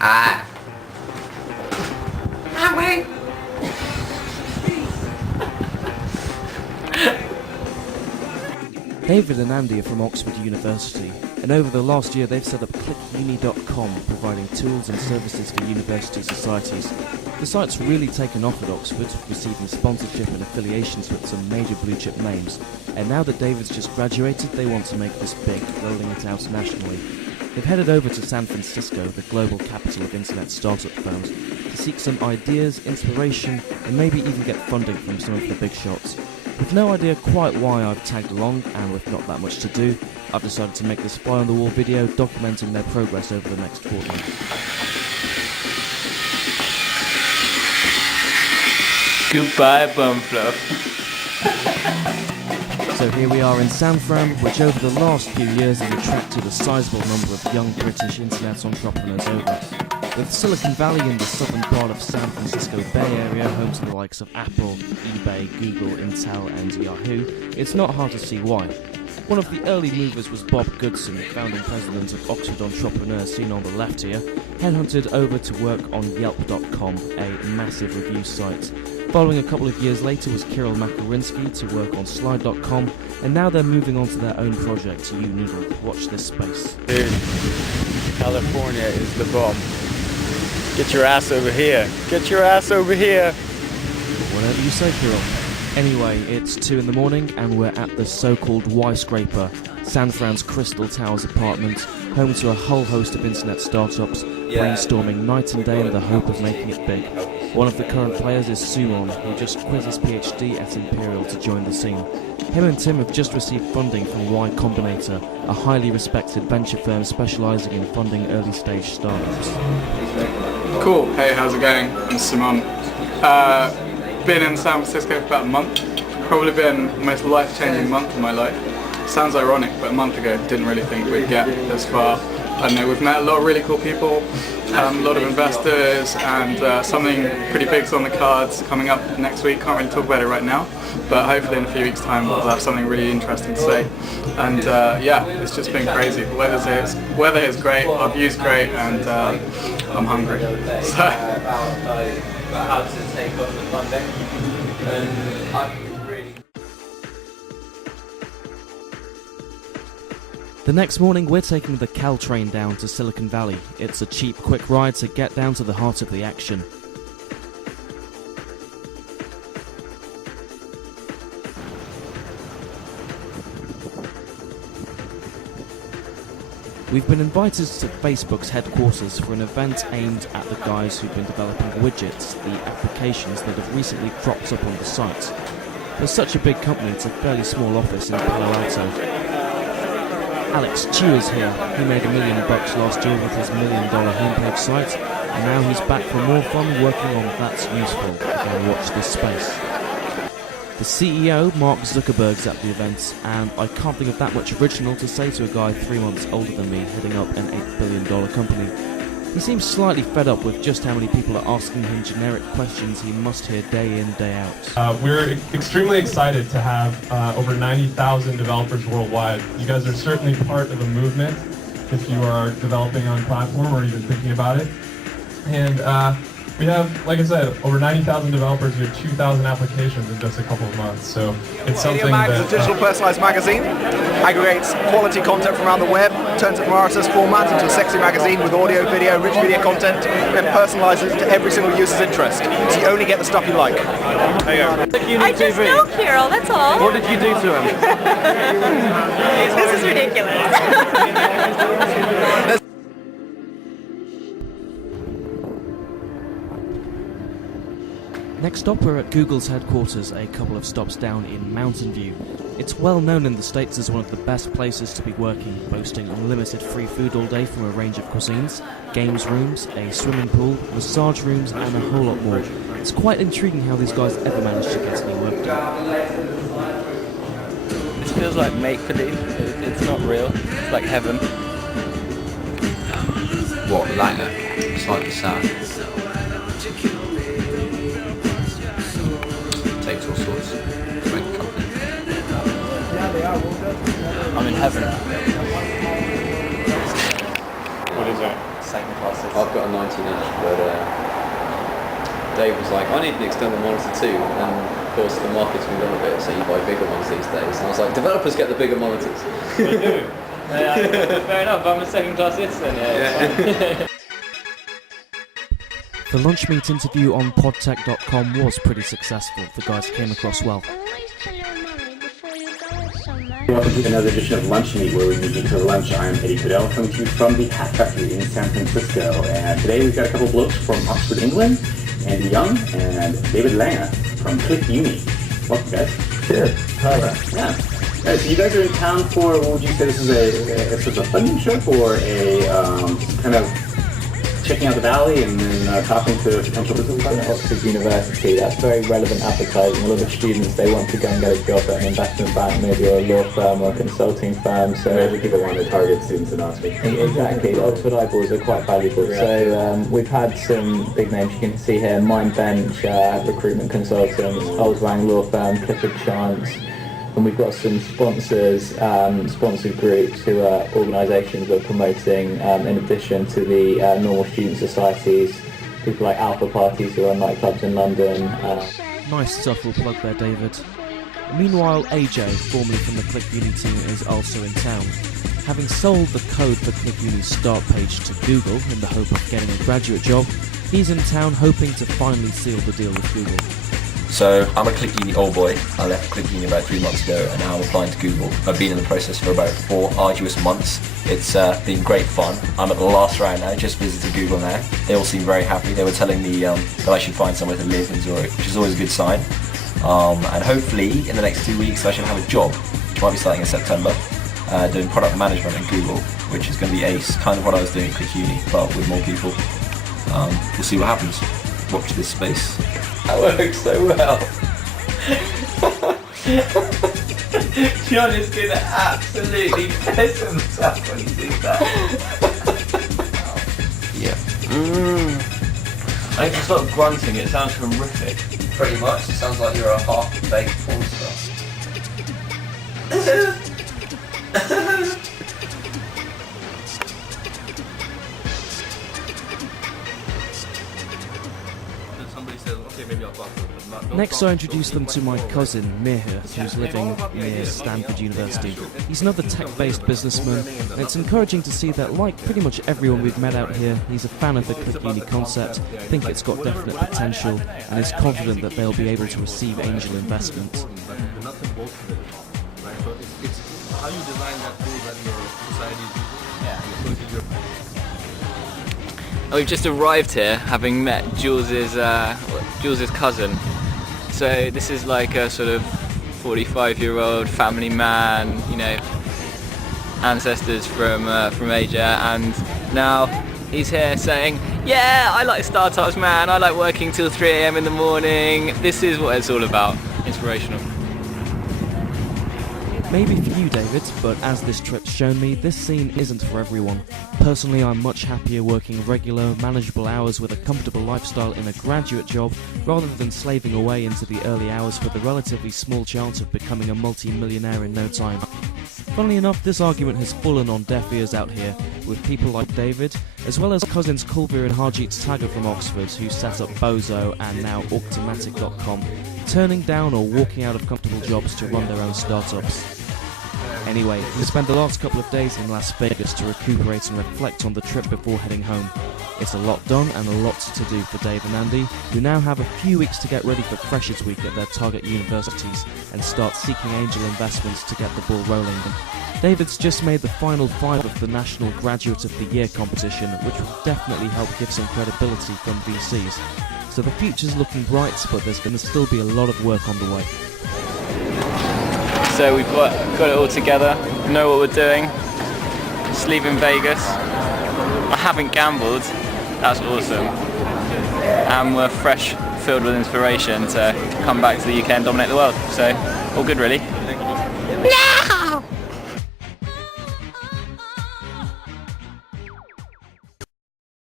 Ah. Ah, wait. David and Andy are from Oxford University, and over the last year they've set up clickuni.com, providing tools and services for university societies. The site's really taken off at Oxford, receiving sponsorship and affiliations with some major blue-chip names, and now that David's just graduated, they want to make this big, rolling it out nationally. They've headed over to San Francisco, the global capital of internet startup firms, to seek some ideas, inspiration, and maybe even get funding from some of the big shots. With no idea quite why I've tagged along, and with not that much to do, I've decided to make this fly-on-the-wall video documenting their progress over the next fortnight. Goodbye, Bumfluff. So here we are in San Fran, which over the last few years has attracted a sizable number of young British internet entrepreneurs over. With Silicon Valley in the southern part of San Francisco Bay Area, home to the likes of Apple, eBay, Google, Intel and Yahoo, it's not hard to see why. One of the early movers was Bob Goodson, founding president of Oxford Entrepreneurs, seen on the left here, headhunted over to work on Yelp.com, a massive review site. Following a couple of years later was Kirill Makarinsky to work on Slide.com, and now they're moving on to their own project, Unoodle. Watch this space. Dude, California is the bomb. Get your ass over here. Get your ass over here. Whatever you say, Kirill. Anyway, it's 2 in the morning and we're at the so-called Y-Scraper, San Fran's Crystal Towers apartment, home to a whole host of internet startups, brainstorming night and day in the hope of making it big. One of the current players is Suman, who just quit his PhD at Imperial to join the scene. Him and Tim have just received funding from Y Combinator, a highly respected venture firm specialising in funding early-stage startups. Cool. Hey, how's it going? I'm Simon. Been in San Francisco for about a month. Probably been the most life-changing month of my life. Sounds ironic, but a month ago didn't really think we'd get this far. I know we've met a lot of really cool people, a lot of investors, and something pretty big's on the cards coming up next week. Can't really talk about it right now, but hopefully in a few weeks' time we'll have something really interesting to say. And yeah, it's just been crazy. The weather is great, our view's great, and I'm hungry. So. How to take on the funding, and I'm really... The next morning we're taking the Caltrain down to Silicon Valley. It's a cheap, quick ride to get down to the heart of the action. We've been invited to Facebook's headquarters for an event aimed at the guys who've been developing widgets, the applications that have recently cropped up on the site. For such a big company, it's a fairly small office in Palo Alto. Alex Chu is here. He made $1 million last year with his $1 million homepage site, and now he's back for more fun working on That's Useful. Again, watch this space. The CEO, Mark Zuckerberg's at the event, and I can't think of that much original to say to a guy 3 months older than me heading up an $8 billion company. He seems slightly fed up with just how many people are asking him generic questions he must hear day in, day out. We're extremely excited to have over 90,000 developers worldwide. You guys are certainly part of a movement if you are developing on platform or even thinking about it. And we have, like I said, over 90,000 developers. We have 2,000 applications in just a couple of months. So it's something Mag that... is a digital personalized magazine, aggregates quality content from around the web, turns it from RSS format into a sexy magazine with audio, video, rich video content, and personalizes it to every single user's interest. So you only get the stuff you like. There you go. I just know Carol, that's all. What did you do to him? This is ridiculous. Next up, we're at Google's headquarters, a couple of stops down in Mountain View. It's well known in the States as one of the best places to be working, boasting unlimited free food all day from a range of cuisines, games rooms, a swimming pool, massage rooms, and a whole lot more. It's quite intriguing how these guys ever managed to get any work done. This feels like make-believe. It's not real. It's like heaven. What, like that? Slightly sad. Takes all sorts to make a company. I'm in heaven. What is that? second class. I've got a 19-inch, but Dave was like, I need an external monitor too, and of course the market's moved on a bit, so you buy bigger ones these days. And I was like, developers get the bigger monitors. We do. Fair enough, I'm a second class citizen. Yeah. The lunch meet interview on podtech.com was pretty successful. The guys came across well. Welcome to another edition of Lunch Meet, where we meet for lunch. I'm Eddie Cadell, coming to you from the Hat Factory in San Francisco. And today we've got a couple of blokes from Oxford, England, Andy Young and David Langer from Clicky Uni. Welcome, guys. Cheers. Hi. Yeah. So you guys are in town for, what would you say, this is a sort of a funding trip or a kind of checking out the valley and then talking to potential business partners? Oxford University, that's very relevant advertising. A lot of students, they want to go and get a job at an investment bank, maybe, or a law firm or a consulting firm. So Imagine people want to target students in Oxford. Exactly, the Oxford eyeballs are quite valuable. Yeah. So we've had some big names you can see here, Mindbench, recruitment consultants, Oldswang Law Firm, Clifford Chance. And we've got some sponsors, sponsored groups who are organisations that are promoting, in addition to the normal student societies, people like Alpha Parties who run nightclubs in London. Nice subtle plug there, David. Meanwhile, AJ, formerly from the Click Uni team, is also in town. Having sold the code for Click Uni's start page to Google in the hope of getting a graduate job, he's in town hoping to finally seal the deal with Google. So I'm a Clicky Uni old boy. I left Clicky Uni about 3 months ago and now I'm applying to Google. I've been in the process for about 4 arduous months. It's been great fun. I'm at the last round now, just visited Google now. They all seem very happy. They were telling me that I should find somewhere to live in Zurich, which is always a good sign. And hopefully in the next 2 weeks I should have a job, which might be starting in September, doing product management at Google, which is going to be ace, kind of what I was doing at Clicky Uni, but with more people. We'll see what happens. Watch this space. That works so well. John is going to absolutely piss himself when he sees that. Yeah. I need to stop grunting, it sounds horrific. Pretty much, it sounds like you're a half-baked porn star. Next, I introduced them to my cousin, Mihir, who's living near Stanford University. He's another tech-based businessman, and it's encouraging to see that, like pretty much everyone we've met out here, he's a fan of the Click Uni concept, think it's got definite potential, and is confident that they'll be able to receive angel investment. We've just arrived here, having met Jules's cousin. So this is like a sort of 45-year-old family man, you know, ancestors from Asia, and now he's here saying, "Yeah, I like startups, man. I like working till 3 a.m. in the morning. This is what it's all about. Inspirational." Maybe for you, David, but as this trip's shown me, this scene isn't for everyone. Personally, I'm much happier working regular, manageable hours with a comfortable lifestyle in a graduate job, rather than slaving away into the early hours for the relatively small chance of becoming a multi-millionaire in no time. Funnily enough, this argument has fallen on deaf ears out here, with people like David, as well as cousins Kulveer and Harjeet Tagger from Oxford, who set up Bozo and now Auctomatic.com, turning down or walking out of comfortable jobs to run their own startups. Anyway, we spent the last couple of days in Las Vegas to recuperate and reflect on the trip before heading home. It's a lot done and a lot to do for Dave and Andy, who now have a few weeks to get ready for Freshers Week at their target universities and start seeking angel investments to get the ball rolling. David's just made the final 5 of the National Graduate of the Year competition, which will definitely help give some credibility from VCs. So the future's looking bright, but there's going to still be a lot of work on the way. So we've got it all together, know what we're doing, just leaving Vegas. I haven't gambled, that's awesome. And we're fresh, filled with inspiration to come back to the UK and dominate the world. So, all good really. No!